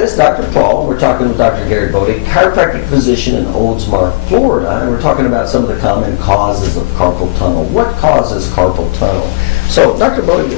Hi, this is Dr. Paul. We're talking with Dr. Gary Bode, chiropractic physician in Oldsmar, Florida, and we're talking about some of the common causes of carpal tunnel. What causes carpal tunnel? So, Dr. Bode,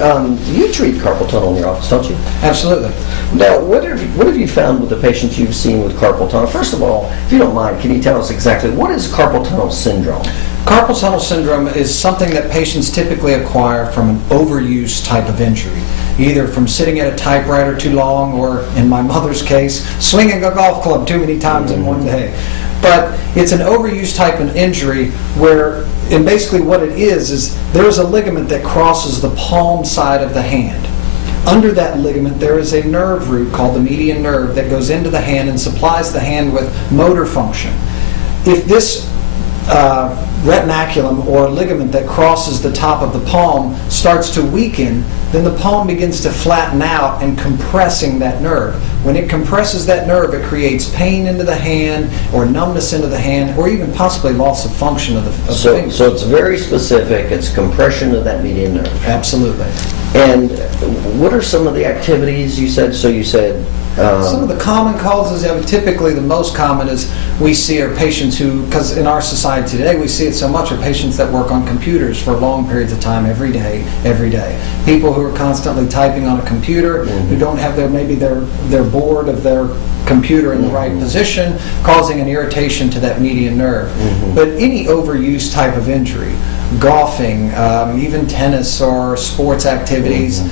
you treat carpal tunnel in your office, don't you? Absolutely. Now, what have you found with the patients you've seen with carpal tunnel? First of all, if you don't mind, can you tell us exactly what is carpal tunnel syndrome? Carpal tunnel syndrome is something that patients typically acquire from an overuse type of injury, either from sitting at a typewriter too long or, in my mother's case, swinging a golf club too many times in one day. But it's an overuse type of injury where, and basically what it is there's a ligament that crosses the palm side of the hand. Under that ligament, there is a nerve root called the median nerve that goes into the hand and supplies the hand with motor function. If this retinaculum or ligament that crosses the top of the palm starts to weaken, then the palm begins to flatten out and compressing that nerve. When it compresses that nerve, it creates pain into the hand or numbness into the hand or even possibly loss of function of the finger. So it's very specific. It's compression of that median nerve. Absolutely. And what are some of the activities you said? So you said... some of the common causes, typically the most common is we see are patients who, because in our society today we see it so much, are patients that work on computers for long periods of time every day. People who are constantly typing on a computer, who don't have they're bored of their computer in the right position, causing an irritation to that median nerve. But any overuse type of injury, golfing, even tennis or sports activities,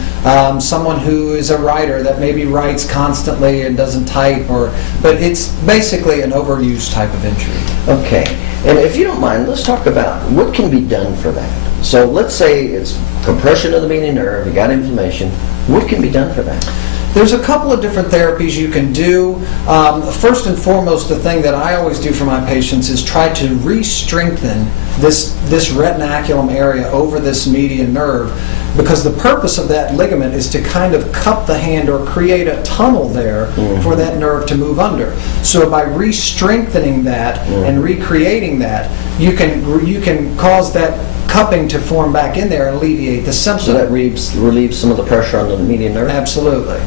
someone who is a writer that maybe writes constantly and doesn't type, but it's basically an overuse type of injury. Okay, and if you don't mind, let's talk about what can be done for that. So let's say it's compression of the median nerve, you got inflammation. What can be done for that? There's a couple of different therapies you can do. First and foremost, the thing that I always do for my patients is try to re-strengthen this retinaculum area over this median nerve, because the purpose of that ligament is to kind of cup the hand or create a tunnel there for that nerve to move under. So by re-strengthening that and recreating that, you can cause that cupping to form back in there and alleviate the symptom. So that relieves some of the pressure on the median nerve? Absolutely.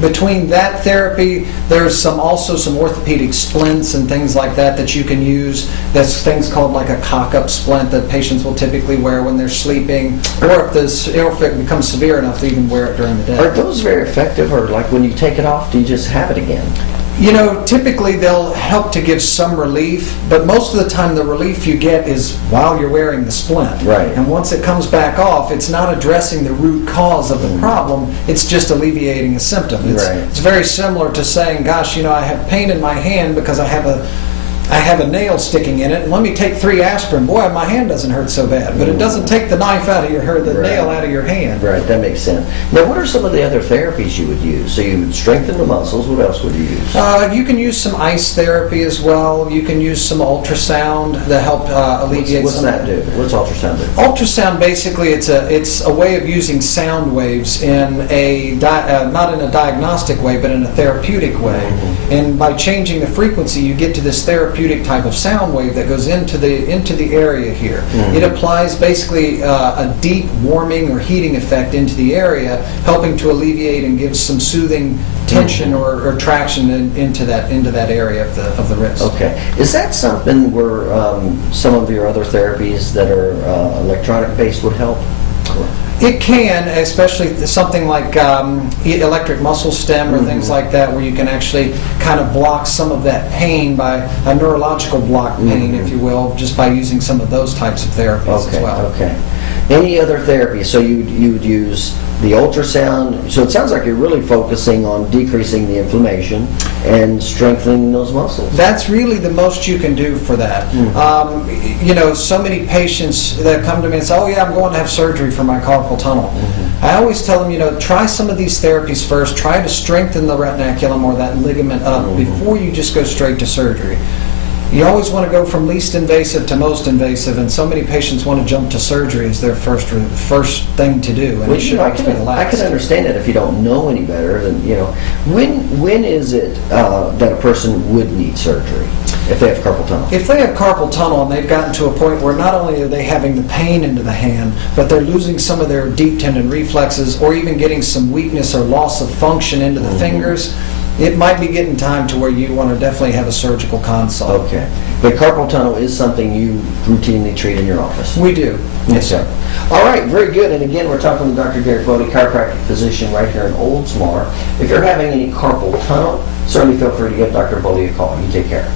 Between that therapy, there's also some orthopedic splints and things like that you can use. That's things called like a cock-up splint that patients will typically wear when they're sleeping, or if it becomes severe enough to even wear it during the day. Are those very effective, or like when you take it off, do you just have it again? Typically they'll help to give some relief, but most of the time the relief you get is while you're wearing the splint. Right. And once it comes back off, it's not addressing the root cause of the problem, it's just alleviating a symptom. It's very similar to saying, gosh, I have pain in my hand because I have a nail sticking in it, and let me take 3 aspirin. Boy, my hand doesn't hurt so bad. But it doesn't take the knife out of the nail out of your hand. Right, that makes sense. Now, what are some of the other therapies you would use? So you would strengthen the muscles. What else would you use? You can use some ice therapy as well. You can use some ultrasound to help alleviate. What's that do? What's ultrasound do? Ultrasound, basically, it's a way of using sound waves in not in a diagnostic way, but in a therapeutic way. And by changing the frequency, you get to this therapeutic type of sound wave that goes into the area here. It applies basically a deep warming or heating effect into the area, helping to alleviate and give some soothing tension or traction into that area of the wrist. Okay. Is that something where some of your other therapies that are electronic based would help? It can, especially something like electric muscle stem or things like that, where you can actually kind of block some of that pain by a neurological block pain, if you will, just by using some of those types of therapies as well. Okay. Any other therapy? So you'd use the ultrasound. So it sounds like you're really focusing on decreasing the inflammation and strengthening those muscles. That's really the most you can do for that. So many patients that come to me and say, oh yeah, I'm going to have surgery for my carpal tunnel. I always tell them, try some of these therapies first. Try to strengthen the retinaculum or that ligament up before you just go straight to surgery. You always want to go from least invasive to most invasive, and so many patients want to jump to surgery as their first thing to do, and it Which should I always be the can last. understand it if you don't know any better. Then when is it that a person would need surgery if they have carpal tunnel? If they have carpal tunnel and they've gotten to a point where not only are they having the pain into the hand, but they're losing some of their deep tendon reflexes, or even getting some weakness or loss of function into the fingers, it might be getting time to where you want to definitely have a surgical consult. Okay. But carpal tunnel is something you routinely treat in your office? We do. Yes, sir. All right, very good. And again, we're talking with Dr. Garrett Bode, chiropractic physician right here in Oldsmar. If you're having any carpal tunnel, certainly feel free to give Dr. Bode a call. You take care.